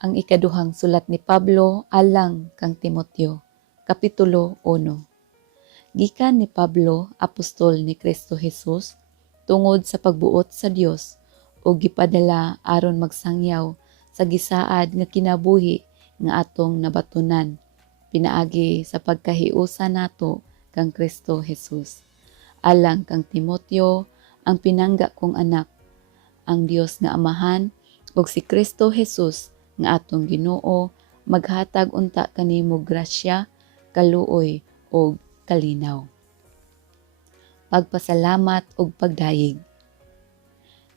Ang ikaduhang sulat ni Pablo alang kang Timoteo, Kapitulo 1. Gikan ni Pablo, apostol ni Kristo Jesus, tungod sa pagbuot sa Dios, o gipadala aron magsangyaw sa gisaad nga kinabuhi nga atong nabatunan, pinaagi sa pagkahiusa nato kang Kristo Jesus. Alang kang Timoteo, ang pinangga kong anak, ang Dios nga Amahan, ug si Kristo Jesus nga atong Ginoo, maghatag unta kanimo grasya, kaluoy, ug kalinaw. Pagpasalamat ug pagdayeg.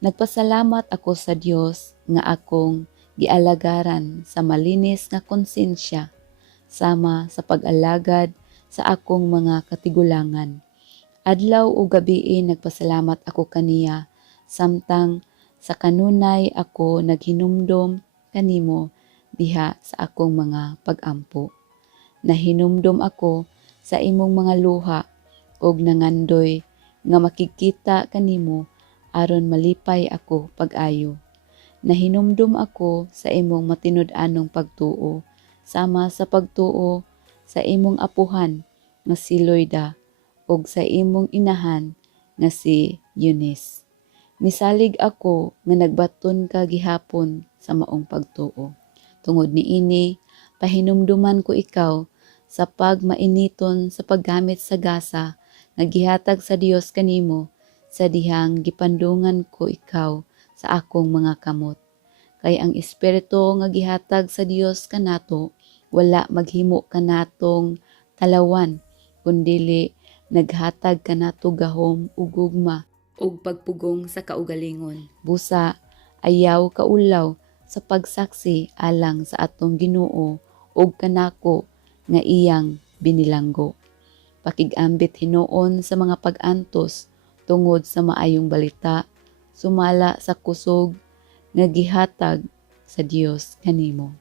Nagpasalamat ako sa Dios nga akong gialagaran sa malinis nga konsensya, sama sa pag-alagad sa akong mga katigulangan. Adlaw ug gabii nagpasalamat ako kaniya, samtang sa kanunay ako naghinumdom kanimo diha sa akong mga pag-ampo. Nahinumdom ako sa imong mga luha ug nangandoy nga makikita kanimo aron malipay ako pag-ayo. Nahinumdom ako sa imong matinud-anong pagtuo, sama sa pagtuo sa imong apuhan nga si Loida ug sa imong inahan nga si Eunice. Misalig ako nga nagbaton ka gihapon sa maong pagtuo. Tungod niini, pahinumduman ko ikaw sa pagmainiton sa paggamit sa gasa nga gihatag sa Dios kanimo sa dihang gipandungan ko ikaw sa akong mga kamot. Kay ang espiritu nga gihatag sa Dios kanato wala maghimo kanatong talawan, kundili naghatag kanato gahom ug gugma ug pagpugong sa kaugalingon. Busa ayaw kaulaw sa pagsaksi alang sa atong Ginoo ug kanako nga iyang binilanggo. Pakigambit hinuon sa mga pag-antos tungod sa maayong balita, sumala sa kusog nga gihatag sa Dios kanimo.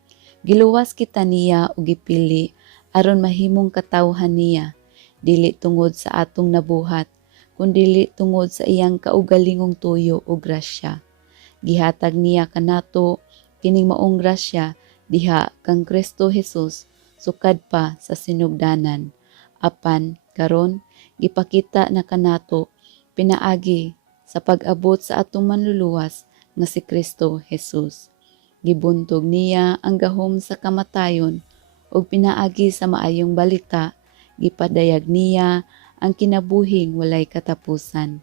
Giluwas kita niya ug gipili aron mahimong katawhan niya, dili tungod sa atong nabuhat, kundili tungod sa iyang kaugalingong tuyo ug grasya. Gihatag niya kanato kining maong grasya diha kang Kristo Jesus sukad pa sa sinugdanan. Apan karon gipakita na kanato pinaagi sa pag-abot sa atong manluluwas nga si Kristo Jesus. Gibuntog niya ang gahom sa kamatayon ug pinaagi sa maayong balita, gipadayag niya ang kinabuhing walay katapusan.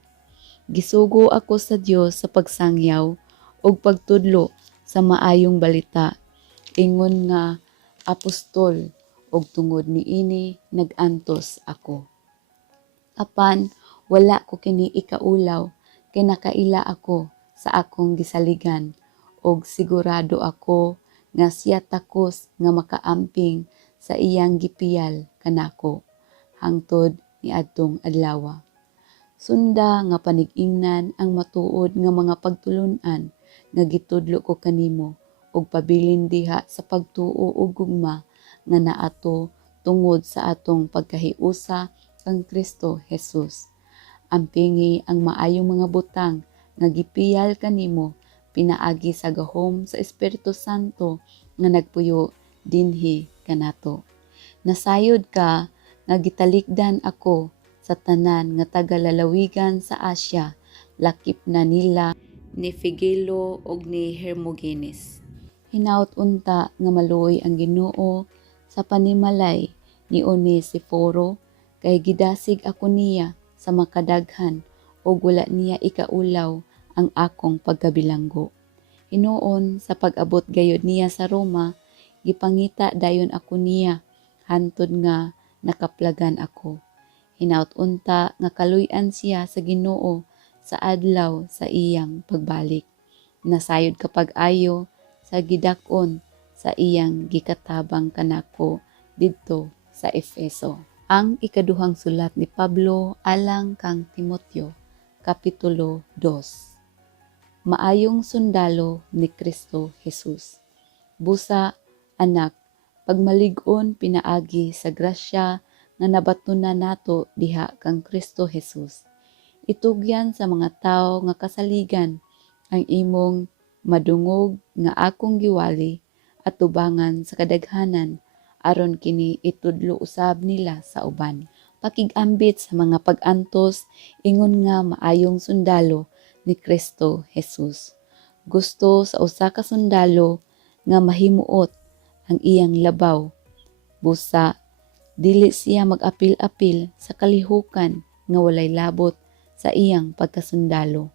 Gisugo ako sa Dios sa pagsangyaw ug pagtudlo sa maayong balita, ingon nga apostol, ug tungod niini nagantos ako. Apan wala ko kini ikaulaw, kay nakaila ako sa akong gisaligan ug sigurado ako nga siya takos nga makaamping sa iyang gipiyal kanako hangtod niadtong adlaw. Sunda nga panig-ingnan ang matuod nga mga pagtulun-an nga gitudlo ko kanimo ug pabilin diha sa pagtuo ug gugma nga naato tungod sa atong pagkahiusa kang Kristo Jesus. Ampingi ang maayong mga butang nga gipiyal kanimo pinaagi sa gahom sa Espiritu Santo nga nagpuyo dinhi kanato. Nasayod ka nga gitalikdan ako sa tanan nga taga-lalawigan sa Asya, lakip na nila ni Figelo ug ni Hermogenes. Hinaut unta nga maluoy ang Ginoo sa panimalay ni Onesiforo, kay gidasig ako niya sa makadaghan o wala niya ikaulaw ang akong pagkabilanggo. Hinuon sa pag-abot gayod niya sa Roma, gipangita dayon ako niya, hantod nga nakaplagan ako. Hinaut unta nga kaluy-an siya sa Ginoo sa adlaw sa iyang pagbalik. Nasayod kapag ayo sa gidak-on sa iyang gikatabang kanako didto sa Efeso. Ang ikaduhang sulat ni Pablo alang kang Timoteo, Kapitulo 2. Maayong sundalo ni Kristo Jesus. Busa, anak, pagmalig-on pinaagi sa grasya nga nabatunan nato diha kang Kristo Jesus. Itugyan sa mga tao nga kasaligan ang imong madungog nga akong giwali at tubangan sa kadaghanan aron kini itudlo usab nila sa uban. Pakig-ambit sa mga pag-antos ingon nga maayong sundalo ni Kristo Jesus. Gusto sa usa ka sundalo nga mahimuot ang iyang labaw. Busa, dili siya mag-apil-apil sa kalihukan nga walay labot sa iyang pagkasundalo.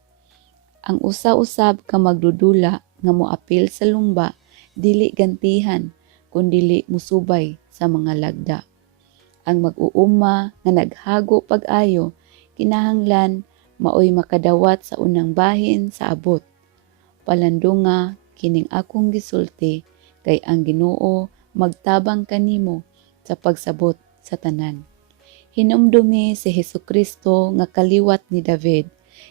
Ang usa-usab ka magdudula nga moapil sa lumba, dili gantihan kun dili musubay sa mga lagda. Ang mag-uuma nga naghago pag-ayo, kinahanglan maoy makadawat sa unang bahin sa abot. Palandunga kining akong gisulti kay ang Ginoo magtabang kanimo sa pagsabot sa tanan. Hinumdumi si Hesukristo nga kaliwat ni David,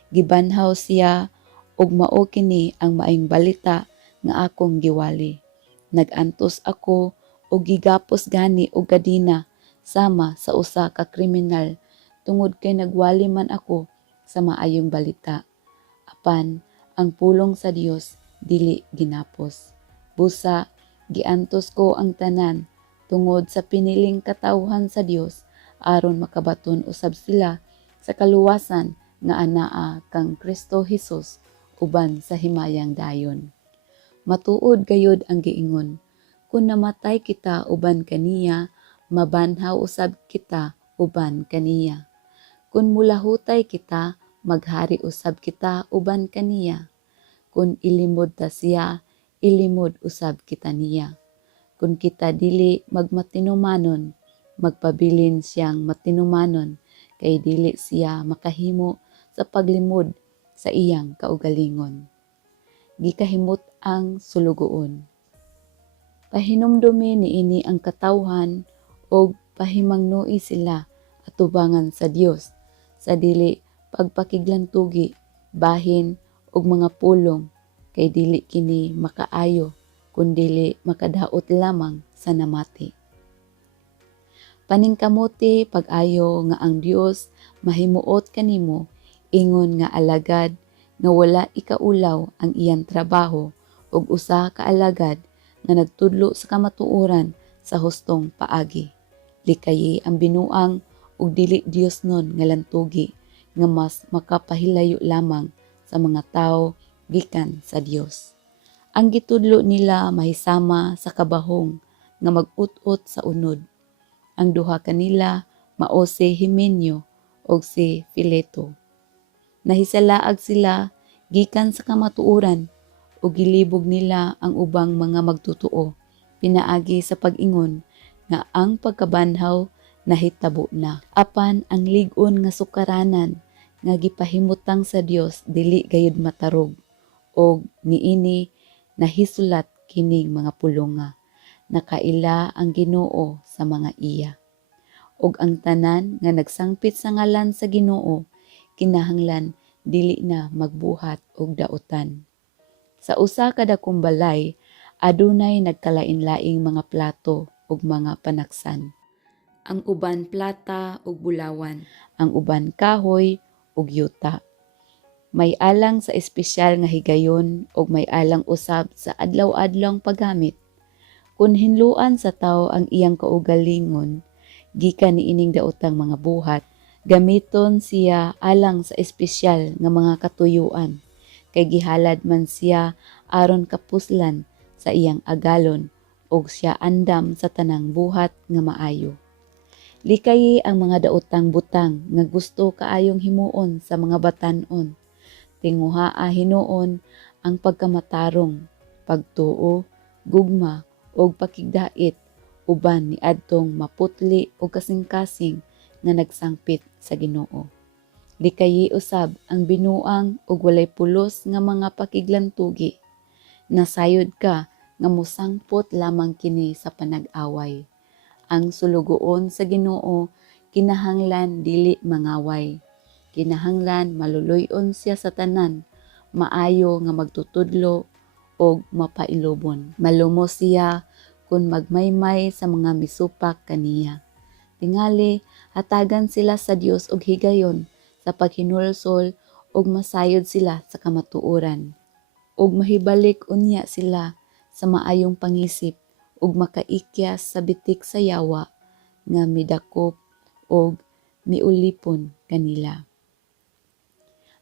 gibanhaw siya ug mao kini ang maayong balita nga akong giwali. Nagantos ako ug gigapos gani og kadina sama sa usa ka kriminal tungod kay nagwali man ako sa maayong balita. Apan ang pulong sa Dios dili ginapos. Busa giantos ko ang tanan tungod sa piniling katawhan sa Dios aron makabaton usab sila sa kaluwasan nga anaa kang Kristo Jesus uban sa himayang dayon. Matuod gayud ang giingon, kung namatay kita uban kaniya, mabanhaw usab kita uban kaniya. Kung mulahutay kita, maghari usab kita uban kaniya. Kung ilimod ta siya, ilimod usab kita niya. Kung kita dili magmatinumanon, magpabilin siyang matinumanon, kay dili siya makahimo sa paglimod sa iyang kaugalingon. Gikahimot ang sulugoon. Pahinumdumi niini ang katawhan o pahimangnuy sila at tubangan sa Dios sa dili pagpakiglantugi, bahin ug mga pulong kay dili kini makaayo kundili makadaot lamang sa namati. Paningkamuti pag-ayo nga ang Dios mahimuot kanimo ingon nga alagad nga wala ikaulaw ang iyang trabaho ug usa ka alagad nga nagtudlo sa kamatuoran sa hustong paagi. Likayi ang binuang ug dili Dios nun nga lantugi nga mas makapahilayo lamang sa mga tao gikan sa Dios. Ang gitudlo nila mahisama sa kabahong nga mag-ut-ut sa unod. Ang duha kanila mao si Himeneo ug si Fileto. Nahisalaag sila gikan sa kamatuoran o gilibog nila ang ubang mga magtutuo pinaagi sa pag-ingon nga ang pagkabanhaw nahitabo na. Apan ang lig-on nga sukaranan nga gipahimutang sa Dios dili gayud matarog og niini nahisulat kining mga pulonga. Nakaila ang Ginoo sa mga iya. Og ang tanan nga nagsangpit sa ngalan sa Ginoo kinahanglan dili na magbuhat og daotan. Sa usa ka dakong balay adunay nagkalain-laing mga plato ug mga panaksan. Ang uban plata ug bulawan, ang uban kahoy ug yuta. May alang sa espesyal nga higayon ug may alang usab sa adlaw-adlawng paggamit. Kung hinluan sa tawo ang iyang kaugalingon, gikan niining daotang mga buhat, gamiton siya alang sa espesyal nga mga katuyuan, kay gihalad man siya aron kapuslan sa iyang agalon ug siya andam sa tanang buhat nga maayo. Likayi ang mga daotang butang nga gusto kaayong himuon sa mga batan-on. Tinguhaa hinuon ang pagkamatarong, pagtuo, gugma ug pakigdait uban ni adtong maputli o kasing-kasing nga nagsangpit sa Ginoo. Likayi usab ang binuang ug walay pulos nga mga pakiglantugi. Nasayod ka nga mosangpot lamang kini sa panag-away. Ang sulugoon sa Ginoo kinahanglan dili mangaway. Kinahanglan maluluyon siya sa tanan, maayo nga magtutudlo og mapailobon. Malumo siya kung magmaymay sa mga misupak kaniya. Tingali hatagan sila sa Dios og higayon sa paghinulsol ug masayod sila sa kamatuoran. Ug mahibalik unya sila sa maayong pangisip ug makaikyas sa bitik sa yawa nga midakop ug miulipon kanila.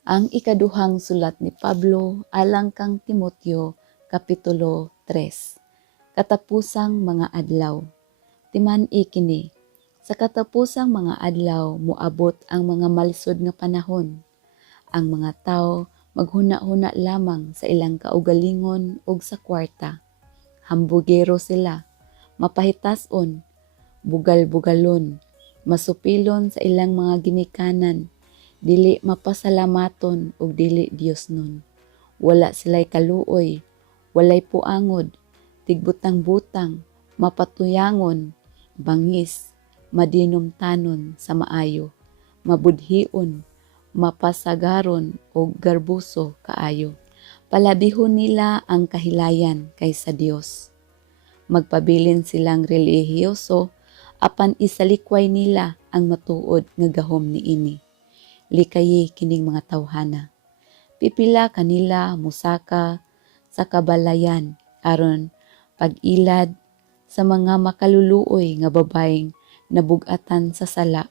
Ang ikaduhang sulat ni Pablo alang kang Timoteo, Kapitulo 3. Katapusang mga adlaw. Timan-i kini, sa katapusang mga adlaw moabot ang mga malisod nga panahon. Ang mga tao maghuna-huna lamang sa ilang kaugalingon ug sa kwarta. Hambugero sila, mapahitason, bugal-bugalon, masupilon sa ilang mga ginikanan, dili mapasalamaton ug dili Dios nun. Wala sila'y kaluoy, walay puangod, tigbutang-butang, mapatuyangon, bangis, madinumtanon sa maayo, mabudhion, mapasagaron ug garbuso kaayo. Palabihon nila ang kahilayan kaysa Dios. Magpabilin silang relihiyoso apan isalikway nila ang matuod nga gahom niini. Likayi kining mga tawhana. Pipila kanila musaka sa kabalayan aron pag-ilad sa mga makaluluoy nga babayeng nabug-atan sa sala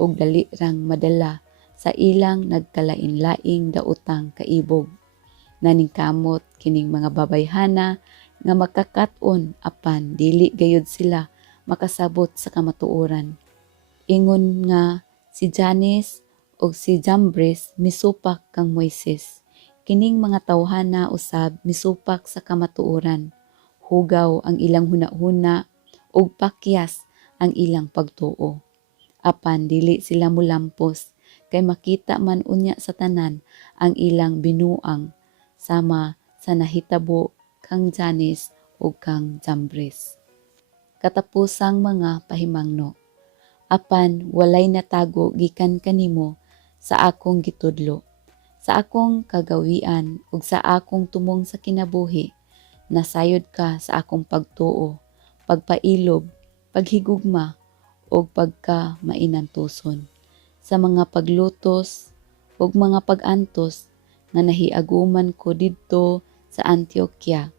ug dali rang madala sa ilang nagkalain-laing daotang kaibog. Naningkamot kining mga babayhana nga makakat-on apan dili gayud sila makasabot sa kamatuoran. Ingon nga si Janes o si Jambres misupak kang Moises. Kining mga tawhana usab misupak sa kamatuoran. Hugaw ang ilang hunahuna ug pakyas ang ilang pagtuo. Apan dili sila mulampos kay makita man unya sa tanan ang ilang binuang sama sa nahitabo kang Janes ug kang Jambres. Katapusang mga pahimangno. Apan walay natago gikan kanimo sa akong gitudlo, sa akong kagawian ug sa akong tumong sa kinabuhi. Nasayod ka sa akong pagtuo, pagpailob, paghigugma ug pagka mainantuson. Sa mga paglutos ug mga pagantos nga nahiaguman ko didto sa Antioquia,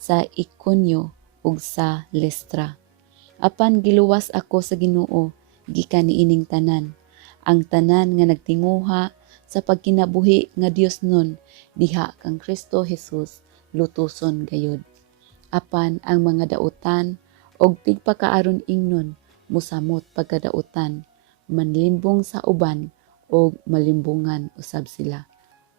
sa Iconio ug sa Listra. Apan giluwas ako sa Ginoo gikan niining tanan. Ang tanan nga nagtinguha sa pagkinabuhi nga Dios nun diha kang Kristo Jesus lutuson gayud. Apan ang mga dautan og pigpakaaron ingnon musamot pagkadautan, manlimbong sa uban og malimbungan usab sila.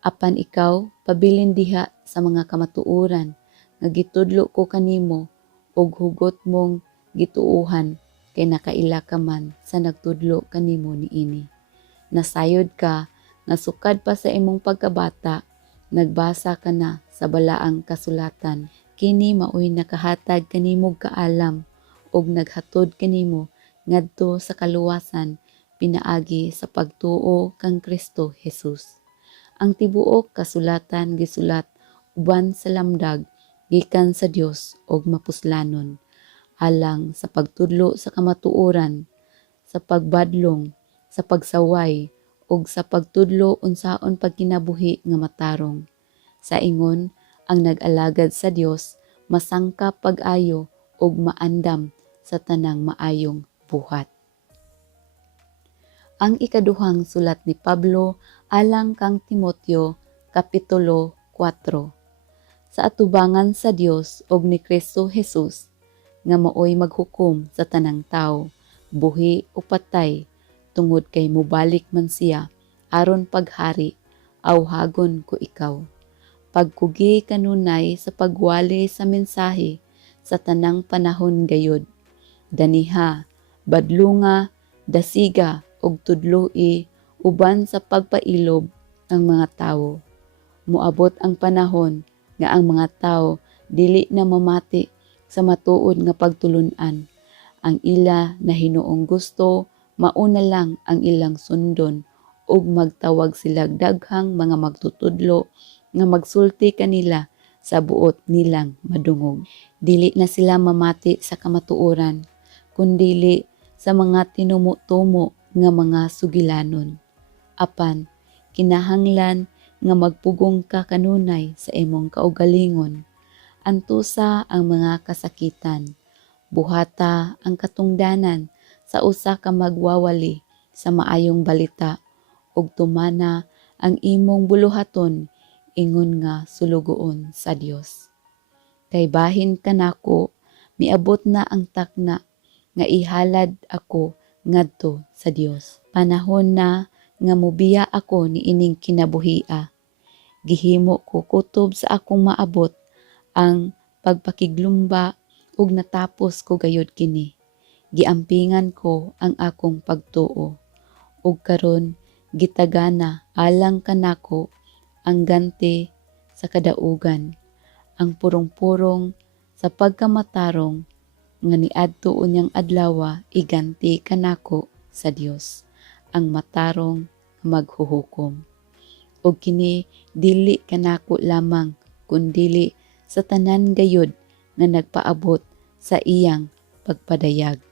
Apan ikaw pabilin diha sa mga kamatuoran nga gitudlo ko kanimo og hugot mong gituuhan kay nakaila ka man sa nagtudlo kanimo niini. Nasayod ka nga sukad pa sa imong pagkabata, nagbasa ka na sa balaang kasulatan. Kini maoy nakahatag kanimog kaalam og naghatod kanimo ngadto sa kaluwasan pinaagi sa pagtuo kang Kristo Jesus. Ang tibuok kasulatan gisulat uban sa lamdag gikan sa Dios og mapuslanon alang sa pagtudlo sa kamatuoran, sa pagbadlong, sa pagsaway ug sa pagtudlo unsaon pagkinabuhi nga matarong. Sa ingon ang nag-alagad sa Dios masangkap pag-ayo ug maandam sa tanang maayong buhat. Ang ikaduhang sulat ni Pablo alang kang Timoteo, Kapitulo 4. Sa atubangan sa Dios ug ni Kristo Jesus nga maoy maghukom sa tanang tawo, buhi o patay, tungod kay mubalik man siya aron paghari, awhagon ko ikaw. Pagkugi kanunay sa pagwali sa mensahe sa tanang panahon gayod. Daniha, badlunga, dasiga ug tudloi uban sa pagpailob ang mga tawo. Moabot ang panahon nga ang mga tawo dili na mamati sa matuod nga pagtulun-an. Ang ila na hinuong gusto mauna lang ang ilang sundon ug magtawag sila daghang mga magtutudlo nga magsulti kanila sa buot nilang madungog. Dili na sila mamati sa kamatuoran, kundili sa mga tinumo-tumo nga mga sugilanon. Apan, kinahanglan nga magpugong ka kanunay sa imong kaugalingon. antusa ang mga kasakitan, buhata ang katungdanan sa usa ka magwawali sa maayong balita, ug tumana ang imong buluhaton ingon nga sulugoon sa Dios. Kay bahin kanako, miabot na ang takna nga ihalad ako ngadto sa Dios. Panahon na nga mobiya ako ni ining kinabuhia. Gihimo ko kutob sa akong maabot ang pagpakiglumba ug natapos ko gayud kini. Giampingan ko ang akong pagtuo. Ug karon gitagana alang kanako ang ganti sa kadaugan, ang purong-purong sa pagkamatarong nga niadto unyang adlaw iganti kanako sa Dios, ang matarong maghuhukom. Ug kini dili kanako lamang kundili sa tanan gayud nga nagpaabot sa iyang pagpadayag.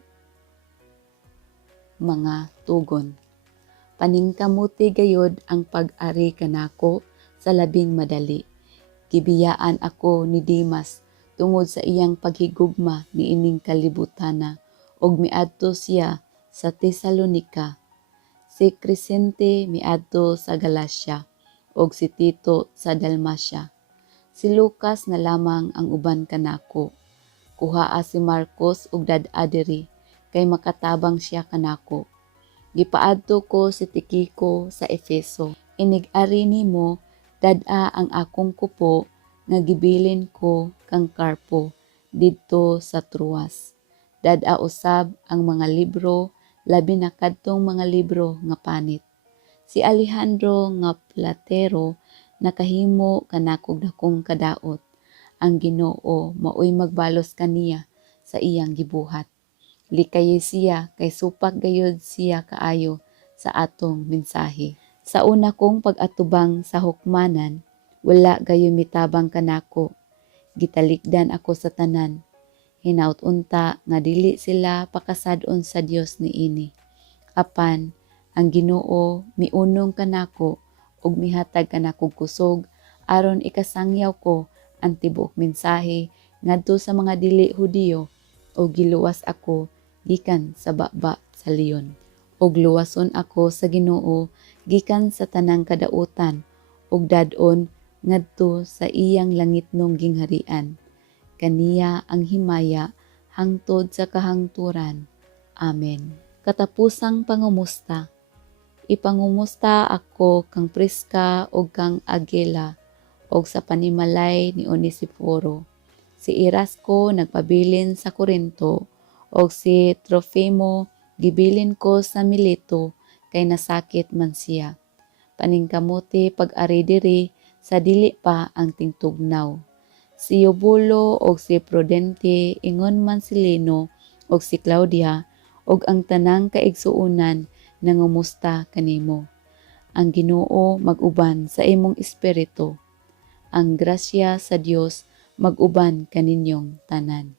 Mga tugon. Paningkamuti gayud ang pag-ari kanako sa labing madali. Gibiyaan ako ni Dimas tungod sa iyang paghigugma ni ining kalibutana ug miadto siya sa Tesalonica. Si Crescente miadto sa Galacia ug si Tito sa Dalmacia. Si Lucas na lamang ang uban kanako. Kuhaa si Marcos ug dad-a diri kay makatabang siya kanako. Gipaadto ko si Tikiko sa Efeso. Inig-ari nimo dad-a ang akong kupo nga gibilin ko kang Carpo didto sa Troas. Dad-a usab ang mga libro, labi na kadtong mga libro nga panit. Si Alejandro nga Platero nakahimo kanako dakong kadaot. Ang Ginoo maoy magbalos kaniya sa iyang gibuhat. Likay siya kay supak gayud siya kaayo sa atong mensahe. Sa una kong pag-atubang sa hukmanan, wala gayo mitabang kanako. Gitalikdan ako sa tanan. Hinaut-unta nga dili sila pakasad-on sa Dios niini. Apan ang Ginoo miunong kanako ug mihatag kanako kusog aron ikasangyaw ko ang tibuok mensahe ngadto sa mga dili Hudiyo o giluwas ako gikan sa baba sa leon. Og luwason ako sa Ginoo gikan sa tanang kadautan ug dadon ngadto sa iyang langitnong gingharian. Kaniya ang himaya hangtod sa kahangturan. Amen. Katapusang pangumusta. Ipangumusta ako kang Prisca ug kang Aquila og sa panimalay ni Onesiforo. Si Erasco nagpabilin sa Corinto og si Trofimo gibilin ko sa Mileto kay nasakit man siya. Paningkamuti pag-ari diri sa dili pa ang tingtugnaw. Si Eubulo og si Prudente ingon man si Lino og si Claudia og ang tanang kaigsuonan nangumusta kanimo. Ang Ginoo mag-uban sa imong espiritu. Ang grasya sa Dios mag-uban kaninyong tanan.